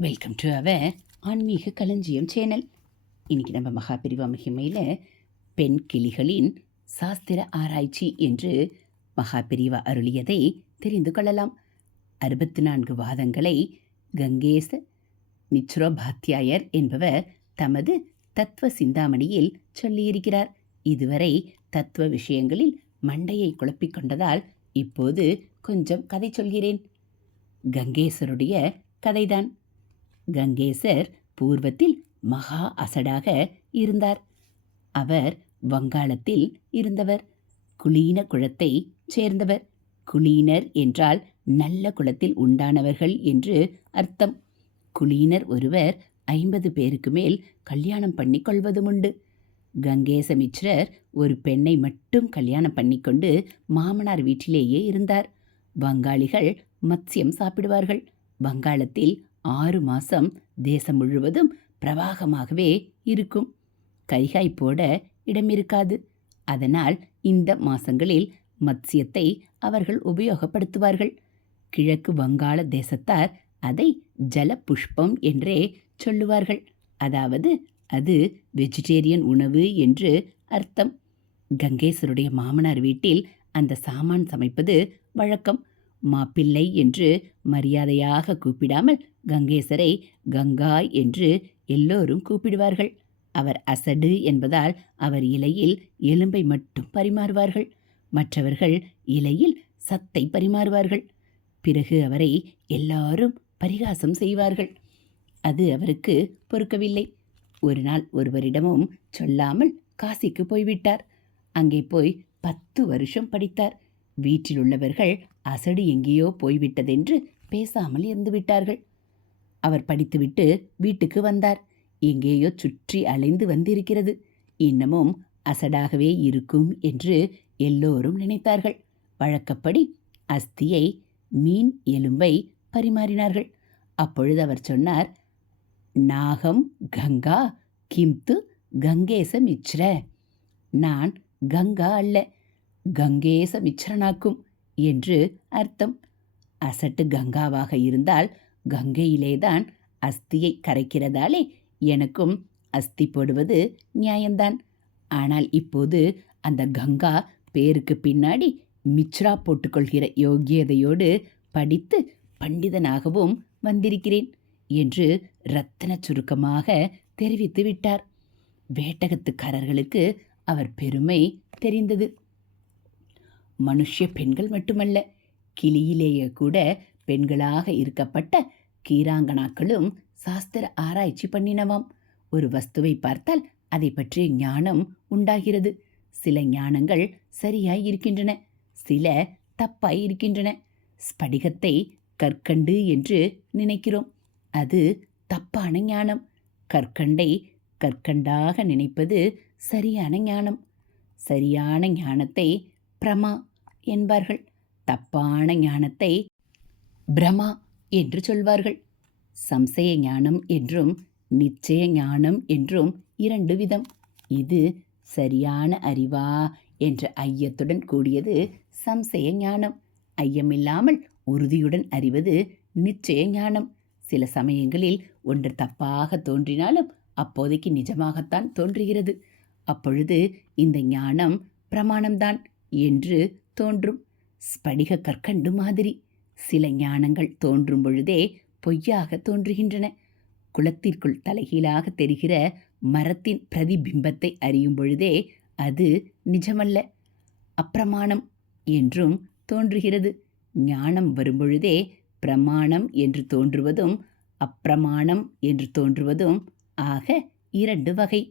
Welcome to our ஆன்மீக களஞ்சியம் channel இன்றைக்கி நம்ம மகாபிரிவா மகிமையில் பெண் கிளிகளின் சாஸ்திர ஆராய்ச்சி என்று மகாபிரிவா அருளியதை தெரிந்து கொள்ளலாம். அறுபத்தி நான்கு வாதங்களை கங்கேச மிச்ரோபாத்தியாயர் என்பவர் தமது தத்துவ சிந்தாமணியில் சொல்லியிருக்கிறார். இதுவரை தத்துவ விஷயங்களில் மண்டையை குழப்பிக் கொண்டதால் இப்போது கொஞ்சம் கதை சொல்கிறேன். கங்கேசருடைய கதைதான். கங்கேசர் பூர்வத்தில் மகா அசடாக இருந்தார். அவர் வங்காளத்தில் இருந்தவர். குலீன குலத்தை சேர்ந்தவர். குலீனர் என்றால் நல்ல குலத்தில் உண்டானவர்கள் என்று அர்த்தம். குலீனர் ஒருவர் ஐம்பது பேருக்கு மேல் கல்யாணம் பண்ணி கொள்வதுமுண்டு கங்கேசமிச்ரர் ஒரு பெண்ணை மட்டும் கல்யாணம் பண்ணிக்கொண்டு மாமனார் வீட்டிலேயே இருந்தார். வங்காளிகள் மத்சியம் சாப்பிடுவார்கள். வங்காளத்தில் ஆறு மாசம் தேசம் முழுவதும் பிரவாகமாகவே இருக்கும். கைகாய் போட இடம் இருக்காது. அதனால் இந்த மாசங்களில் மத்சியத்தை அவர்கள் உபயோகப்படுத்துவார்கள். கிழக்கு வங்காள தேசத்தார் அதை ஜல புஷ்பம் என்றே சொல்லுவார்கள். அதாவது அது வெஜிடேரியன் உணவு என்று அர்த்தம். கங்கேசருடைய மாமனார் வீட்டில் அந்த சாமான் சமைப்பது வழக்கம். மாப்பிள்ளை என்று மரியாதையாக கூப்பிடாமல் கங்கேசரை கங்காய் என்று எல்லோரும் கூப்பிடுவார்கள். அவர் அசடு என்பதால் அவர் இலையில் எலும்பை மட்டும் பரிமாறுவார்கள். மற்றவர்கள் இலையில் சத்தை பரிமாறுவார்கள். பிறகு அவரை எல்லாரும் பரிகாசம் செய்வார்கள். அது அவருக்கு பொறுக்கவில்லை. ஒரு நாள் ஒருவரிடமும் சொல்லாமல் காசிக்கு போய்விட்டார். அங்கே போய் பத்து வருஷம் படித்தார். வீட்டில் உள்ளவர்கள் அசடு எங்கேயோ போய்விட்டதென்று பேசாமல் இருந்து விட்டார்கள் அவர் படித்துவிட்டு வீட்டுக்கு வந்தார். எங்கேயோ சுற்றி அலைந்து வந்திருக்கிறது. இன்னமும் அசடாகவே இருக்கும் என்று எல்லோரும் நினைத்தார்கள். வழக்கப்படி அஸ்தியை மீன் எலும்பை பரிமாறினார்கள். அப்பொழுது அவர் சொன்னார் நாகம் கங்கா கிம்து கங்கேச மிச்ர. நான் கங்கா அல்ல கங்கேச மிச்ரனாக்கும் என்று அர்த்தம். அசட்டு கங்காவாக இருந்தால் கங்கையிலேதான் அஸ்தியை கரைக்கிறதாலே எனக்கும் அஸ்தி போடுவது நியாயம்தான். ஆனால் இப்போது அந்த கங்கா பேருக்கு பின்னாடி மிச்ரா போட்டுக்கொள்கிற யோகியதையோடு படித்து பண்டிதனாகவும் வந்திருக்கிறேன் என்று ரத்தன சுருக்கமாக தெரிவித்து விட்டார். வேட்டகத்துக்காரர்களுக்கு அவர் பெருமை தெரிந்தது. மனுஷ பெண்கள் மட்டுமல்ல கிளியிலேயே கூட பெண்களாக இருக்கப்பட்ட கீராங்கனாக்களும் சாஸ்திர ஆராய்ச்சி பண்ணினவாம். ஒரு வஸ்துவை பார்த்தால் அதை பற்றிய ஞானம் உண்டாகிறது. சில ஞானங்கள் சரியாய் இருக்கின்றன சில தப்பாய் இருக்கின்றன. ஸ்படிகத்தை கற்கண்டு என்று நினைக்கிறோம் அது தப்பான ஞானம். கற்கண்டை கற்கண்டாக நினைப்பது சரியான ஞானம். சரியான ஞானத்தை பிரமா என்பார்கள். தப்பான ஞானத்தை பிரமா என்று சொல்வார்கள். சம்சய ஞானம் என்றும் நிச்சய ஞானம் என்றும் இரண்டு விதம். இது சரியான அறிவா என்ற ஐயத்துடன் கூடியது சம்சய ஞானம். ஐயமில்லாமல் உறுதியுடன் அறிவது நிச்சய ஞானம். சில சமயங்களில் ஒன்று தப்பாக தோன்றினாலும் அப்போதைக்கு நிஜமாகத்தான் தோன்றுகிறது. அப்பொழுது இந்த ஞானம் பிரமாணம்தான் என்று தோன்றும். ஸ்படிக கற்கண்டு மாதிரி. சில ஞானங்கள் தோன்றும் பொழுதே பொய்யாக தோன்றுகின்றன. குளத்திற்குள் தலைகீழாக தெரிகிற மரத்தின் பிரதிபிம்பத்தை அறியும் பொழுதே அது நிஜமல்ல. அப்பிரமாணம் என்றும் தோன்றுகிறது. ஞானம் வரும்பொழுதே பிரமாணம் என்று தோன்றுவதும் அப்பிரமாணம் என்று தோன்றுவதும் ஆக இரண்டு வகை.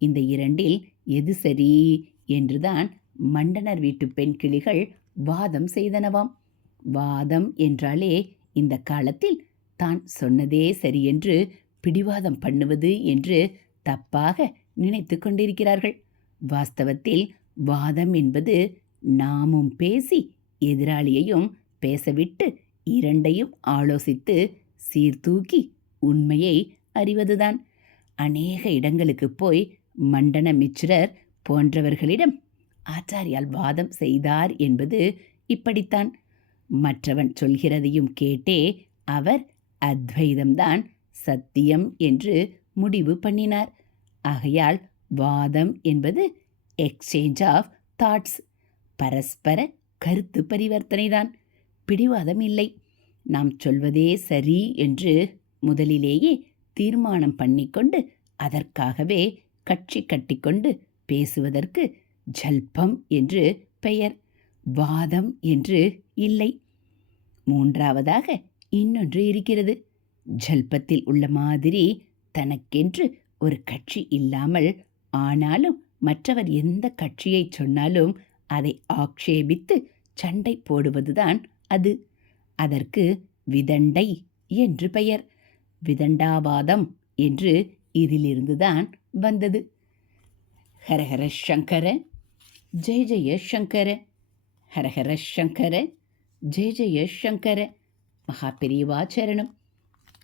இந்த இரண்டில் எது சரி? என்றுதான் மண்டனர் வீட்டு பெண் கிளிகள் வாதம் செய்தனவாம். வாதம் என்றாலே இந்த காலத்தில் தான் சொன்னதே சரியென்று பிடிவாதம் பண்ணுவது என்று தப்பாக நினைத்து கொண்டிருக்கிறார்கள். வாஸ்தவத்தில் வாதம் என்பது நாமும் பேசி எதிராளியையும் பேசவிட்டு இரண்டையும் ஆலோசித்து சீர்தூக்கி உண்மையை அறிவதுதான். அநேக இடங்களுக்கு போய் மண்டன மிச்சிரர் போன்றவர்களிடம் ஆச்சாரியால் வாதம் செய்தார் என்பது இப்படித்தான். மற்றவன் சொல்கிறதையும் கேட்டே அவர் அத்வைதம்தான் சத்தியம் என்று முடிவு பண்ணினார். ஆகையால் வாதம் என்பது எக்ஸ்சேஞ்ச் ஆஃப் தாட்ஸ் பரஸ்பர கருத்து பரிவர்த்தனைதான். பிடிவாதம் இல்லை. நாம் சொல்வதே சரி என்று முதலிலேயே தீர்மானம் பண்ணிக்கொண்டு அதற்காகவே கட்சி கட்டிக்கொண்டு பேசுவதற்கு ஜல்பம் என்று பெயர். வாதம் என்று இல்லை. மூன்றாவதாக இன்னொன்று இருக்கிறது. ஜல்பத்தில் உள்ள மாதிரி தனக்கென்று ஒரு கட்சி இல்லாமல் ஆனாலும் மற்றவர் எந்த கட்சியை சொன்னாலும் அதை ஆக்ஷேபித்து சண்டை போடுவதுதான் அது. அதற்கு விதண்டை என்று பெயர். விதண்டாவாதம் என்று இதிலிருந்துதான் வந்தது. ஹரஹர சங்கர ஜெய ஜெய சங்கர. ஹரஹர சங்கர ஜெய ஜெய சங்கர மகாபெரிவா சரணம்.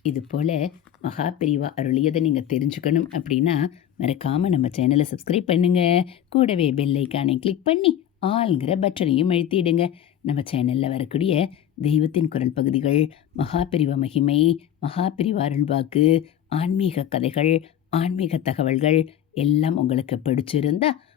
இது போல் மகாபெரிவா அருளியதை நீங்கள் தெரிஞ்சுக்கணும் அப்படின்னா மறக்காமல் நம்ம சேனலை சப்ஸ்கிரைப் பண்ணுங்கள் கூடவே பெல்லைக்கானை கிளிக் பண்ணி ஆளுங்கிற பட்டனையும் அழுத்திடுங்க. நம்ம சேனலில் வரக்கூடிய தெய்வத்தின் குரல் பகுதிகள் மகாபெரிவா மகிமை மகாபெரிவா அருள்வாக்கு ஆன்மீக கதைகள் ஆன்மீக தகவல்கள் எல்லாம் உங்களுக்கு பிடிச்சிருந்தால்